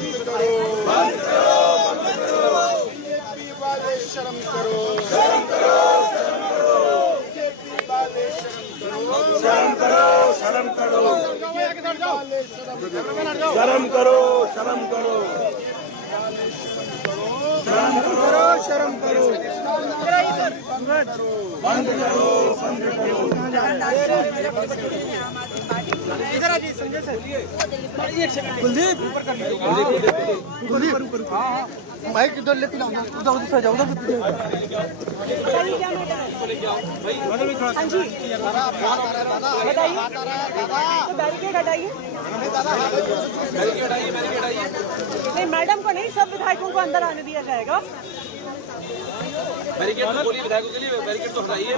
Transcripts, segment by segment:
बंद करो, बंद करो, बंद करो। बीजेपी वाले शर्म करो, शर्म करो, शर्म करो। बीजेपी वाले शर्म करो, शर्म करो, शर्म करो। शर्म करो, शर्म करो, शर्म करो, शर्म करो। बंद करो, बंद करो। इधर आइए संजय सर। कुलदीप ऊपर कर लीजिए। कुलदीप माइक इधर लेते ना, उधर उधर से जाओ, उधर से बताइए क्या मैटर है। हाँ जी बताइए, तो बैरिकेड हटाइए। नहीं मैडम को नहीं, सब विधायकों को अंदर आने दिया जाएगा। बैरिकेड तो बोलिए विधायकों के लिए, बैरिकेड तो हटाइए।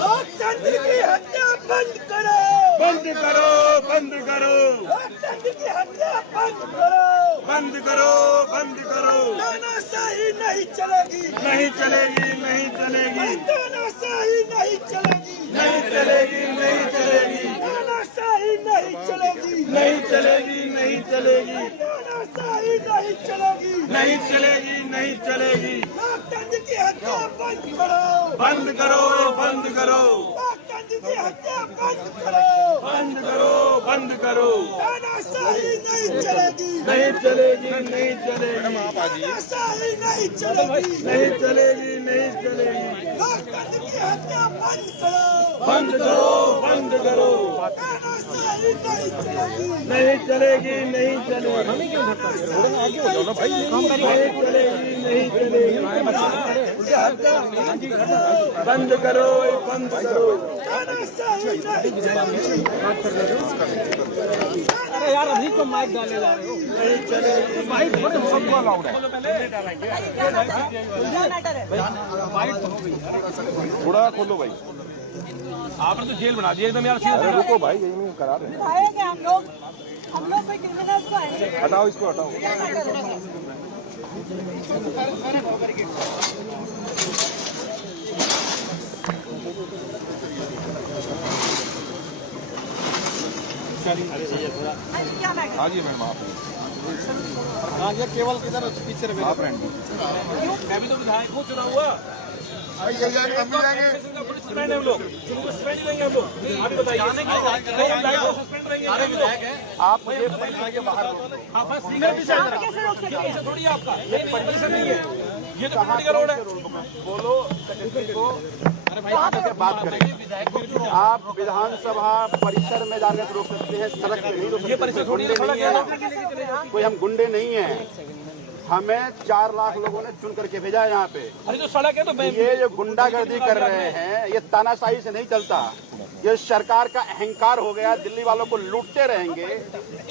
लोकतंत्र की हत्या बंद करो, बंद करो, बंद करो। लोकतंत्र की हत्या बंद करो, बंद करो, बंद करो। तानाशाही नहीं चलेगी, नहीं चलेगी, नहीं चलेगी। तानाशाही नहीं चलेगी, नहीं चलेगी, नहीं चलेगी। तानाशाही नहीं चलेगी, नहीं चलेगी, नहीं चलेगी। तानाशाही नहीं चलेगी, नहीं चलेगी, नहीं चलेगी। लोकतंत्र की हत्या बंद करो, बंद करो, बंद करो। लोकतंत्र की हत्या बंद करो, बंद करो, बंद करो। तानाशाही नहीं चलेगी, नहीं चलेगी, नहीं चलेगी। तानाशाही नहीं चलेगी, नहीं चलेगी, नहीं चलेगी। लोकतंत्र की हत्या बंद करो, बंद करो, बंद करो। तानाशाही नहीं चलेगी, नहीं चलेगी, नहीं चलेगी। नहीं चलेगी, नहीं चलेगी। बंद करो, बंद करो। अरे यार अभी तो माइक डाले जा रहे हो। नहीं चलेगी, माइक सबको अलाउड है। थोड़ा खोलो भाई, आपने तो जेल बना दिया एकदम यार। अरे रुको भाई, यही नहीं करा रहे हैं। हम लोग कोई क्रिमिनल्स को आएंगे। हटाओ इसको, हटाओ। हाँ जी मैडम, आप हाँ ये केवल किधर पीछे रहे। आप रहेंगे। मैं भी तो विधायक हूँ, चुना हुआ। हम सस्पेंड है हम लोग, सस्पेंड रहेंगे हम लोग। आप बताइए, सस्पेंड रहेंगे आप। मुझे के बाहर थोड़ी आपका परिसर नहीं है, ये तो पॉलिटिकल रोड है। बोलो सेक्रेटरी को, अरे भाई बात करें। आप विधानसभा परिसर में जाने से रोक सकते हैं, सड़क पे नहीं रोक सकते। ये परिसर थोड़ी गुंडे नहीं है, कोई हम गुंडे नहीं है। हमें 4 लाख लोगों ने चुन करके भेजा है यहाँ पे। अरे जो सड़क है तो ये जो गुंडागर्दी कर रहे हैं, ये तानाशाही से नहीं चलता। ये सरकार का अहंकार हो गया, दिल्ली वालों को लूटते रहेंगे,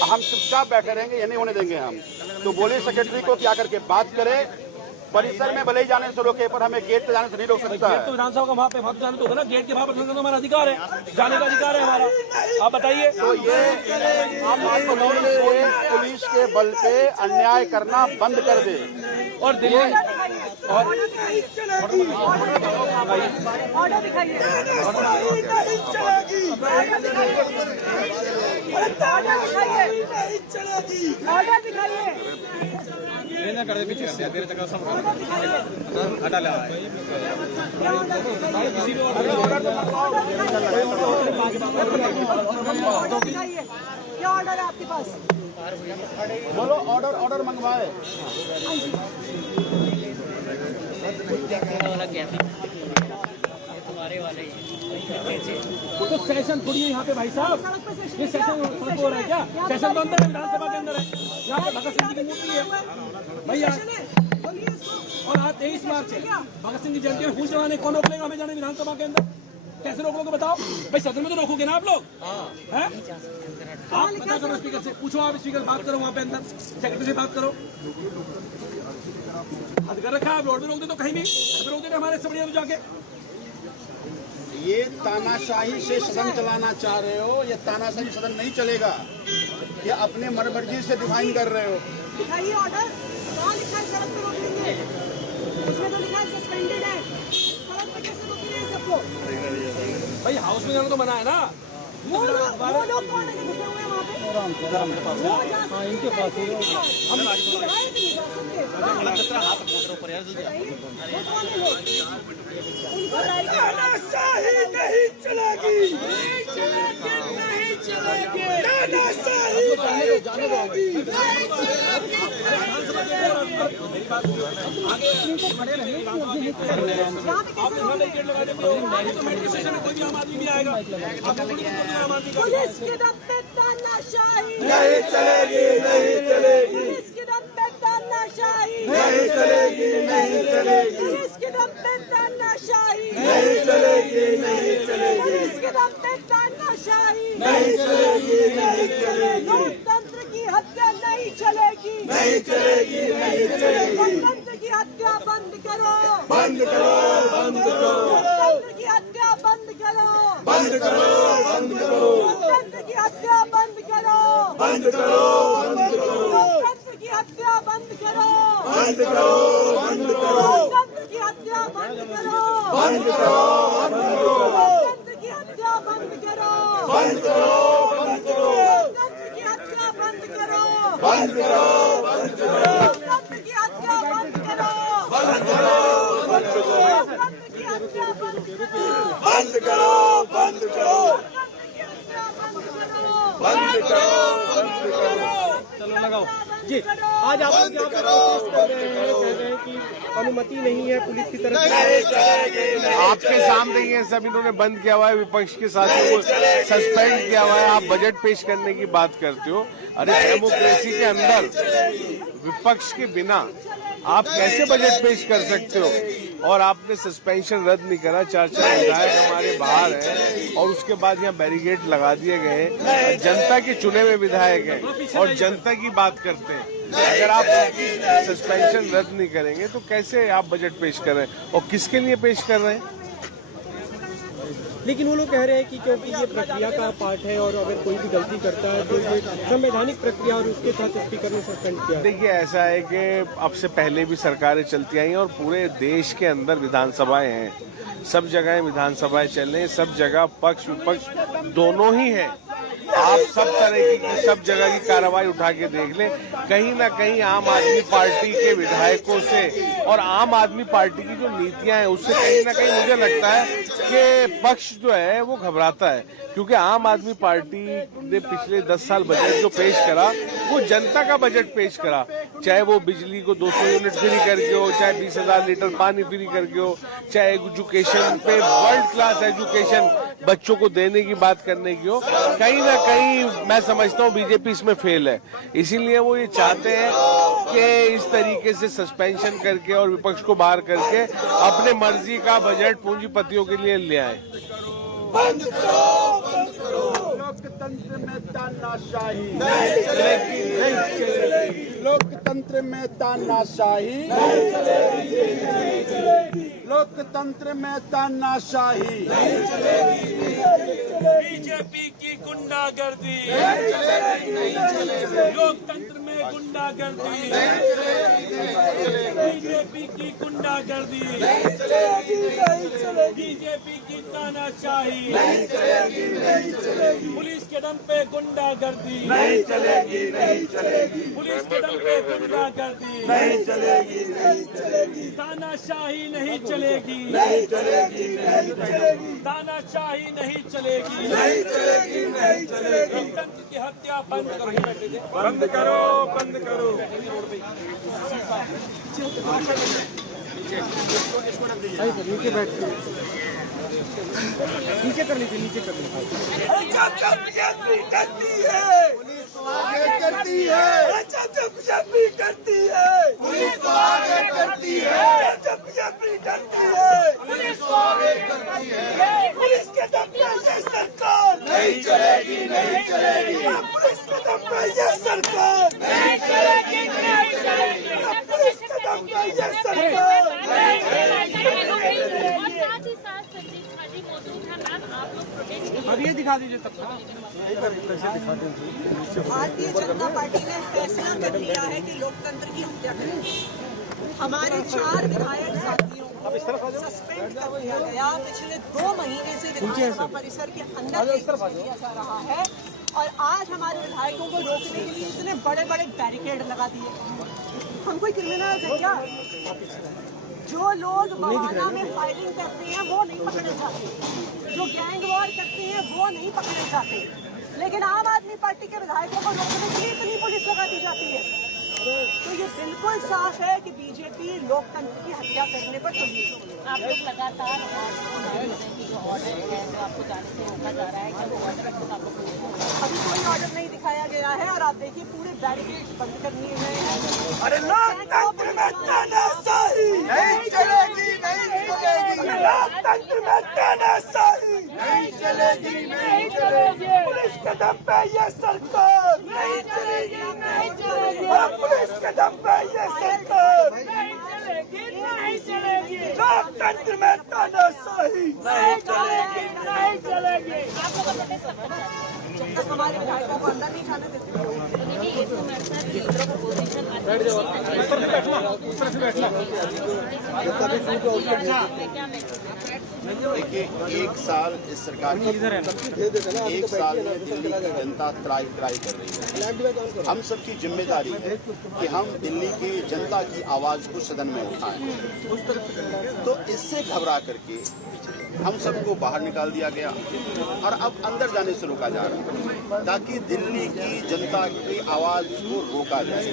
हम चुपचाप बैठे रहेंगे, ये नहीं होने देंगे हम। तो बोलिए सेक्रेटरी को क्या करके बात करे, परिसर में भले ही जाने से रोके, पर हमें गेट पे जाने से नहीं रोक सकता है। तो विधानसभा का वहाँ पे जाने तो होगा ना, गेट के वहाँ पर तो हमारा अधिकार है, जाने का अधिकार है हमारा। आप बताइए। तो ये पुलिस के बल पे अन्याय करना बंद कर दे। और दिल्ली ऑर्डर दिखाइए, ऑर्डर दिखाइए। कर दे, पीछे कर दिया, तेरे तक सब हटा ले। क्या ऑर्डर है आपके पास? बोलो, ऑर्डर मंगवाए। तुम्हारे वाले तो सेशन थोड़ी है यहाँ पे भाई साहब, ये सेशन हो रहा है क्या? सेशन तो अंदर है, विधानसभा के अंदर है। यहाँ पे भगत सिंह जी की मूर्ति है भैया, और आज 23 मार्च है, भगत सिंह की जयंती में फूल जमाने कौन रोक लेगा हमें जाने विधानसभा के अंदर? कैसे रोक लोगे बताओ भाई? सदन में तो रोकोगे ना आप लोग? हैं? आप पता करो स्पीकर से, पूछो, आप स्पीकर बात करो वहाँ पे अंदर, सेक्रेटरी से बात करो। हद कर रखा है, आप रोड में रोक दे तो कहीं भी रोक दे हमारे सबड़िया में जाके। ये तानाशाही से सदन चलाना चाह रहे हो, ये तानाशाही सदन नहीं चलेगा। ये अपने मनमर्जी से डिफाइन कर रहे हो। दिखाइए ऑर्डर, कहाँ लिखा है सड़क पे रोक देंगे? उसमें तो लिखा है सस्पेंडेड है, सड़क पे कैसे रोकेंगे सबको? भाई हाउस में जाना तो मना है ना। वो लोग कौन है जो घुसे हुए हैं वहाँ पे? इनके पास हम विधायक नहीं जा सकते। तानाशाही नहीं चलेगी, नहीं चलेगी, तानाशाही नहीं चलेगी। पुलिस के दम पे तानाशाही नहीं चलेगी, नहीं चलेगी, पुलिस के दम पे तानाशाही नहीं चलेगी, नहीं चलेगी, पुलिस के दम पे तानाशाही नहीं चलेगी, नहीं चलेगी, पुलिस के दम पे तानाशाही नहीं चलेगी, नहीं चलेगी, लोकतंत्र की हत्या नहीं चलेगी, नहीं चलेगी, नहीं चलेगी। लोकतंत्र की हत्या बंद करो, बंद करो, बंद करो, लोकतंत्र की हत्या बंद करो, बंद करो, बंद करो, लोकतंत्र की हत्या बंद करो, बंद करो, बंद करो, लोकतंत्र की हत्या बंद करो, बंद करो, बंद करो, लोकतंत्र की हत्या बंद करो, बंद करो, बंद करो, लोकतंत्र की हत्या बंद करो, बंद करो, बंद करो, लोकतंत्र की हत्या बंद करो, बंद करो, बंद करो, लोकतंत्र की हत्या बंद करो, बंद करो, बंद करो, लोकतंत्र की हत्या बंद करो, बंद करो, बंद करो, लोकतंत्र की हत्या बंद करो, बंद करो, बंद करो। जी आज आप लोग यहाँ पे प्रोटेस्ट कर रहे हैं, कह रहे हैं कि अनुमति नहीं है पुलिस की तरफ से। आपके सामने ही है सब, इन्होंने बंद किया हुआ है, विपक्ष के साथियों को सस्पेंड किया हुआ है। आप बजट पेश करने की बात करते हो, अरे डेमोक्रेसी के अंदर विपक्ष के बिना आप कैसे बजट पेश कर सकते हो? और आपने सस्पेंशन रद्द नहीं करा, 4 विधायक हमारे बाहर हैं और उसके बाद यहाँ बैरिकेड लगा दिए गए। जनता के चुने हुए विधायक हैं और जनता की बात करते हैं। अगर आप सस्पेंशन रद्द नहीं करेंगे तो कैसे आप बजट पेश कर रहे हैं और किसके लिए पेश कर रहे हैं? लेकिन वो लोग कह रहे हैं कि क्योंकि ये प्रक्रिया का पार्ट है और अगर कोई भी गलती करता है तो ये संवैधानिक प्रक्रिया और उसके तहत स्पीकर ने सस्पेंड किया। देखिए ऐसा है कि अब से पहले भी सरकारें चलती आई हैं और पूरे देश के अंदर विधानसभाएं हैं, सब जगह विधानसभाएं चल रही हैं, सब जगह पक्ष विपक्ष दोनों ही हैं। आप सब तरह की सब जगह की कार्रवाई उठा के देख लें, कहीं ना कहीं आम आदमी पार्टी के विधायकों से और आम आदमी पार्टी की जो नीतियां हैं उससे कहीं ना कहीं मुझे लगता है कि पक्ष जो है वो घबराता है, क्योंकि आम आदमी पार्टी ने पिछले 10 साल बजट जो पेश करा वो जनता का बजट पेश करा, चाहे वो बिजली को 200 यूनिट फ्री करके हो, चाहे 20,000 लीटर पानी फ्री करके हो, चाहे एजुकेशन पे वर्ल्ड क्लास एजुकेशन बच्चों को देने की बात करने की हो। कहीं ना कहीं मैं समझता हूँ बीजेपी इसमें फेल है, इसीलिए वो ये चाहते हैं कि इस तरीके से सस्पेंशन करके और विपक्ष को बाहर करके अपने मर्जी का बजट पूंजीपतियों के लिए ले आए। बंद करो, बंद करो। लोकतंत्र में तानाशाही नहीं चलेगी, नहीं चलेगी, लोकतंत्र में तानाशाही नहीं चलेगी, नहीं चलेगी, लोकतंत्र में तानाशाही बीजेपी की गुंडागर्दी, लोकतंत्र में गुंडागर्दी, बीजेपी की गुंडागर्दी, बीजेपी की तानाशाही, पुलिस के दम पे गुंडागर्दी, नहीं चलेगी, नहीं चलेगी, पुलिस के दम पे गुंडागर्दी, नहीं चलेगी, नहीं चलेगी, तानाशाही नहीं चलेगी, नहीं चलेगी, नहीं चलेगी, तानाशाही नहीं चलेगी, नहीं चलेगी, नहीं चलेगी। लोकतंत्र की हत्या बंद करो। बंद करो, बंद करो। नीचे बैठ के नीचे कर लीजिए, नीचे कर लीजिए। बीजेपी करती है, पुलिस को आगे करती है, बीजेपी करती है, पुलिस को आगे करती है, बीजेपी करती है, पुलिस को आगे करती है। पुलिस के दम पे ये सरकार नहीं चलेगी, नहीं चलेगी, पुलिस के दम पे ये सरकार नहीं चलेगी, नहीं चलेगी। पुलिस के दम पे ये सरकार और साथ ही साथ संजीव झा जी मौजूद हैं। मैम आप लोग प्रोटेस्ट अब ये दिखा दीजिए तब तक। भारतीय जनता पार्टी ने फैसला कर लिया है कि लोकतंत्र की हत्या करेगी। हमारे 4 विधायक साथियों को सस्पेंड कर दिया गया। पिछले 2 महीने से विधानसभा परिसर के अंदर किया जा रहा है। और आज हमारे विधायकों को रोकने के लिए इतने बड़े बड़े बैरिकेड लगा दिए। हम कोई क्रिमिनल है क्या? जो लोग बवाना में फायरिंग करते हैं वो नहीं पकड़े जाते, जो गैंग वॉर करते हैं वो नहीं पकड़े जाते, लेकिन आम आदमी पार्टी के विधायकों को रोकने के लिए इतनी पुलिस लगा दी जाती है। तो ये बिल्कुल साफ है कि बीजेपी लोकतंत्र की हत्या करने पर तुली है। आप लोग लगातार जो ऑर्डर है जो आपको जाने से रोका जा रहा है, क्या वो ऑर्डर आप लोग अभी कोई ऑर्डर नहीं दिखाया गया है और आप देखिए पूरे बैरिकेड बंद करनी है। अरे लोकतंत्र में तानाशाही नहीं चलेगी, नहीं चलेगी, लोकतंत्र में तानाशाही नहीं चलेगी, नहीं चलेगी, पुलिस के दम पे ये सरकार नहीं चलेगी, नहीं चलेगी, पुलिस के दम पे ये सरकार नहीं चलेगी, नहीं चलेगी, लोकतंत्र में तानाशाही नहीं चलेगी, नहीं चलेगी। आप लोग का प्रोटेस्ट कब तक जाएगा? जब तक हमारे विधायकों को अंदर नहीं जाने देते। तो दीदी ये तो मेरे साथ लीडर ऑफ अपोजिशन क्या देखिए, एक साल इस सरकार की, एक साल में दिल्ली की जनता त्राही कर रही है। हम सबकी जिम्मेदारी है कि हम दिल्ली की जनता की आवाज को सदन में उठाएं। तो इससे घबरा करके हम सबको बाहर निकाल दिया गया और अब अंदर जाने से रोका जा रहा है ताकि दिल्ली की जनता की आवाज को रोका जाए,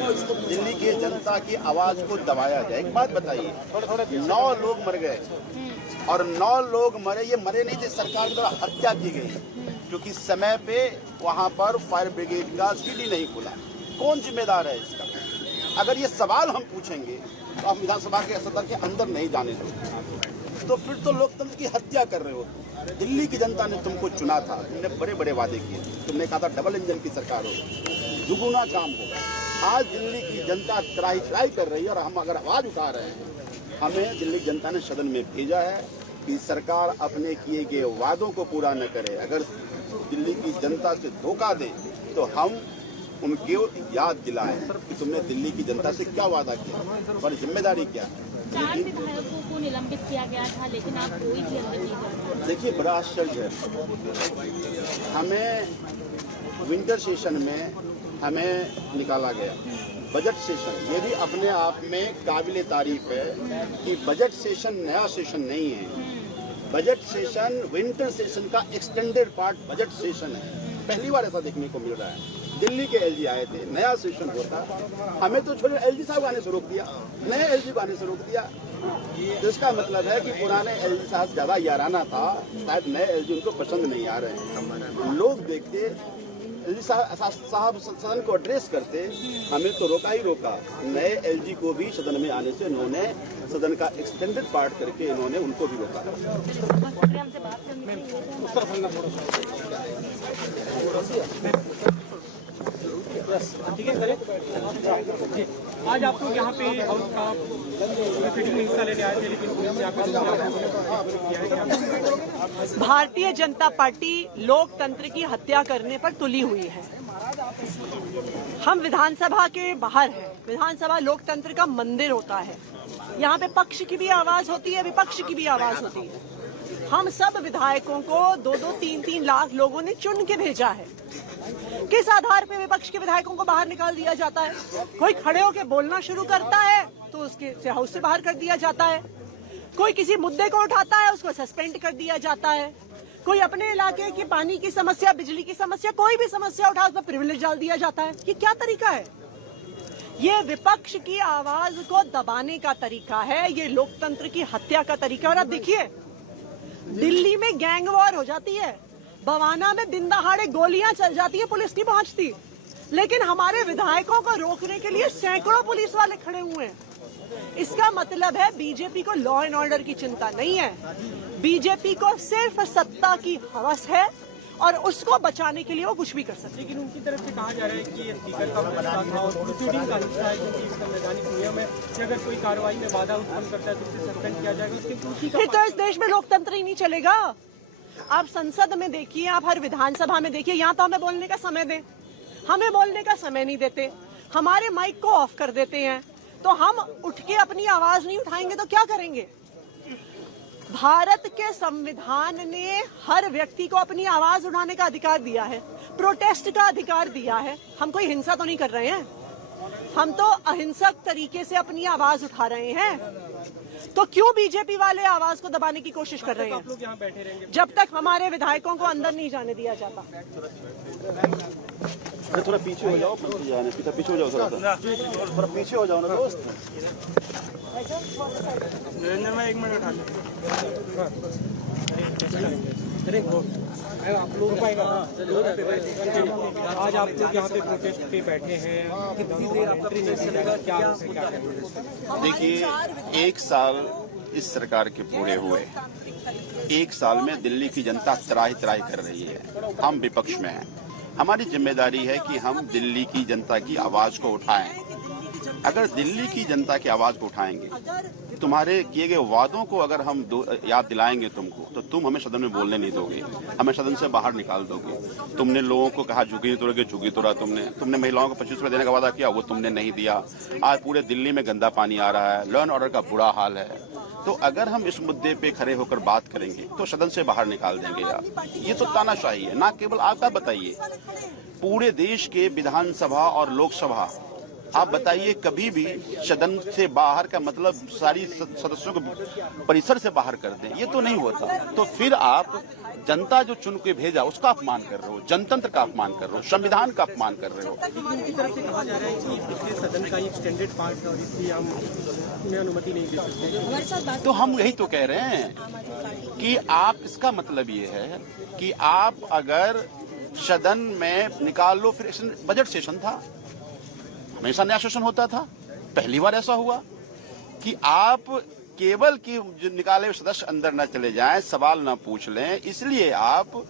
दिल्ली की जनता की आवाज को दबाया जाए। एक बात बताइए, 9 लोग मर गए और 9 लोग मरे, ये मरे नहीं थे, सरकार द्वारा हत्या की गई क्योंकि समय पे वहां पर फायर ब्रिगेड का सीढ़ी नहीं खुला। कौन जिम्मेदार है इसका? अगर ये सवाल हम पूछेंगे तो आप विधानसभा के सदन के अंदर नहीं जाने दोगे, तो फिर तो लोकतंत्र की हत्या कर रहे हो। दिल्ली की जनता ने तुमको चुना था, तुमने बड़े बड़े वादे किए, तुमने कहा था डबल इंजन की सरकार हो, दुगुना काम होगा। आज दिल्ली की जनता त्राही कर रही है और हम अगर आवाज उठा रहे हैं, हमें दिल्ली की जनता ने सदन में भेजा है कि सरकार अपने किए गए वादों को पूरा न करे। अगर दिल्ली की जनता से धोखा दे तो हम उनको याद दिलाएं कि तुमने दिल्ली की जनता से क्या वादा किया और जिम्मेदारी क्या है। 4 विधायकों को निलंबित किया गया था, लेकिन आप कोई भी अंदर नहीं कर। देखिए, बड़ा आश्चर्य है, हमें विंटर सेशन में हमें निकाला गया। बजट सेशन ये भी अपने आप में काबिले तारीफ है कि बजट सेशन नया सेशन नहीं है। बजट सेशन विंटर सेशन का एक्सटेंडेड पार्ट बजट सेशन है। पहली बार ऐसा देखने को मिल रहा है। दिल्ली के एलजी आए थे, नया सेशन होता, हमें तो छोटे एलजी साहब आने से रोक दिया, नए एलजी को आने से रोक दिया। जिसका मतलब है कि पुराने एलजी साहब ज्यादा याराना था, शायद नए एलजी उनको पसंद नहीं आ रहे हैं। लोग देखते एलजी साहब सदन को एड्रेस करते, हमें तो रोका ही रोका। नए एलजी को भी सदन में आने से इन्होंने सदन का एक्सटेंडेड पार्ट करके इन्होंने उनको भी रोका। हमसे बात करने ठीक है करें। आज आप लोग यहाँ पे हाउस का मीटिंग में हिस्सा लेने आए थे, लेकिन पुलिस यहाँ पे भारतीय जनता पार्टी लोकतंत्र की हत्या करने पर तुली हुई है। हम विधानसभा के बाहर हैं। विधानसभा लोकतंत्र का मंदिर होता है। यहाँ पे पक्ष की भी आवाज होती है, विपक्ष की भी आवाज होती है। हम सब विधायकों को 2-2, 3-3 लाख लोगों ने चुन के भेजा है। किस आधार पे विपक्ष के विधायकों को बाहर निकाल दिया जाता है? कोई खड़े होकर बोलना शुरू करता है तो उसके हाउस से बाहर कर दिया जाता है। कोई किसी मुद्दे को उठाता है, उसको सस्पेंड कर दिया जाता है। कोई अपने इलाके की पानी की समस्या, बिजली की समस्या, कोई भी समस्या उठा उसमें प्रिविलेज डाल दिया जाता है। ये क्या तरीका है? ये विपक्ष की आवाज को दबाने का तरीका है। ये लोकतंत्र की हत्या का तरीका। और आप देखिए, दिल्ली में गैंग वॉर हो जाती है, बवाना में दिन दहाड़े गोलियां चल जाती है, पुलिस नहीं पहुंचती, लेकिन हमारे विधायकों को रोकने के लिए सैकड़ों पुलिस वाले खड़े हुए हैं। इसका मतलब है बीजेपी को लॉ एंड ऑर्डर की चिंता नहीं है। बीजेपी को सिर्फ सत्ता की हवस है और उसको बचाने के लिए वो कुछ भी कर सकते। लेकिन उनकी तरफ से कहा जा रहा है कि ये स्पीकर का बना था और प्रोसीडिंग का हिस्सा है, क्योंकि संवैधानिक नियम है कि अगर कोई कार्रवाई में बाधा उत्पन्न करता है तो उसे सस्पेंड किया जाएगा। उसके फिर तो इस देश में लोकतंत्र ही नहीं चलेगा। आप संसद में देखिए, आप हर विधानसभा में देखिए, यहाँ तो हमें बोलने का समय दें, हमें बोलने का समय नहीं देते। हमारे माइक को ऑफ कर देते हैं, तो हम उठ के अपनी आवाज नहीं उठाएंगे तो क्या करेंगे? भारत के संविधान ने हर व्यक्ति को अपनी आवाज उठाने का अधिकार दिया है, प्रोटेस्ट का अधिकार दिया है। हम कोई हिंसा तो नहीं कर रहे हैं, हम तो अहिंसक तरीके से अपनी आवाज उठा रहे हैं। तो क्यों बीजेपी वाले आवाज को दबाने की कोशिश कर रहे हैं? आप लोग यहाँ बैठे रहेंगे। जब तक हमारे विधायकों को अंदर नहीं जाने दिया जाता। थोड़ा पीछे हो जाओ, पीछे हो जाओ, थोड़ा पीछे हो जाओ ना दोस्त। नरेंद्र मैं 1 मिनट उठा लूं। आप लोग आज आप लोग यहाँ पे प्रोटेस्ट पे बैठे हैं, कितनी देर आपका प्रोटेस्ट चलेगा, क्या देखिए, 1 साल इस सरकार के पूरे हुए, 1 साल में दिल्ली की जनता त्राही त्राही कर रही है। हम विपक्ष में हैं, हमारी जिम्मेदारी है कि हम दिल्ली की जनता की आवाज को उठाएं। अगर दिल्ली की जनता की आवाज को उठाएंगे, तुम्हारे किए गए वादों को अगर हम याद दिलाएंगे तुमको, तो तुम हमें सदन में बोलने नहीं दोगे, हमें सदन से बाहर निकाल दोगे। तुमने लोगों को कहा झुकी नहीं तोड़ोगे, झुकी तोड़ा तुमने महिलाओं को 25 रुपये देने का वादा किया, वो तुमने नहीं दिया। आज पूरे दिल्ली में गंदा पानी आ रहा है, लॉ एंड ऑर्डर का बुरा हाल है। तो अगर हम इस मुद्दे पे खड़े होकर बात करेंगे तो सदन से बाहर निकाल देंगे यार। ये तो तानाशाही है, ना केवल आपका बताइए, पूरे देश के विधानसभा और लोकसभा, आप बताइए कभी भी सदन से बाहर का मतलब सारी सदस्यों को परिसर से बाहर कर दें, ये तो नहीं होता। तो फिर आप जनता जो चुन के भेजा उसका अपमान कर रहे हो, जनतंत्र का अपमान कर रहे हो, संविधान का अपमान कर रहे हो। उनकी तरफ से कहा जा रहा है कि सदन का एक्सटेंडेड पार्ट है और इसलिए हम उन्हें अनुमति नहीं दे सकते। तो हम यही तो कह रहे हैं कि आप, इसका मतलब ये है कि आप अगर सदन में निकाल लो, फिर बजट सेशन था, हमेशा नया सेशन होता था, पहली बार ऐसा हुआ कि आप केवल कि जो निकाले हुए सदस्य अंदर न चले जाएं, सवाल न पूछ लें, इसलिए आप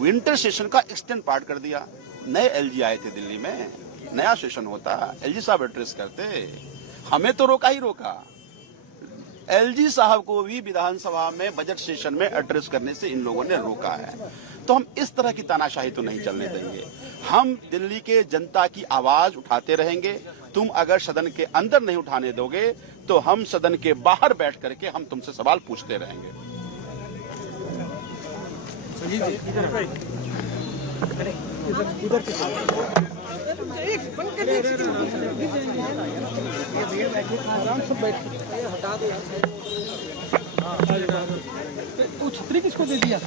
विंटर सेशन का एक्सटेंड पार्ट कर दिया। नए एलजी आए थे दिल्ली में, नया सेशन होता, एलजी साहब एड्रेस करते, हमें तो रोका ही रोका। एलजी साहब को भी विधानसभा में बजट सेशन में एड्रेस करने से इन लोगों ने रोका है। तो हम इस तरह की तानाशाही तो नहीं चलने देंगे। हम दिल्ली के जनता की आवाज उठाते रहेंगे। तुम अगर सदन के अंदर नहीं उठाने दोगे तो हम सदन के बाहर बैठ करके हम तुमसे सवाल पूछते रहेंगे। छतरी किसको दे दिया?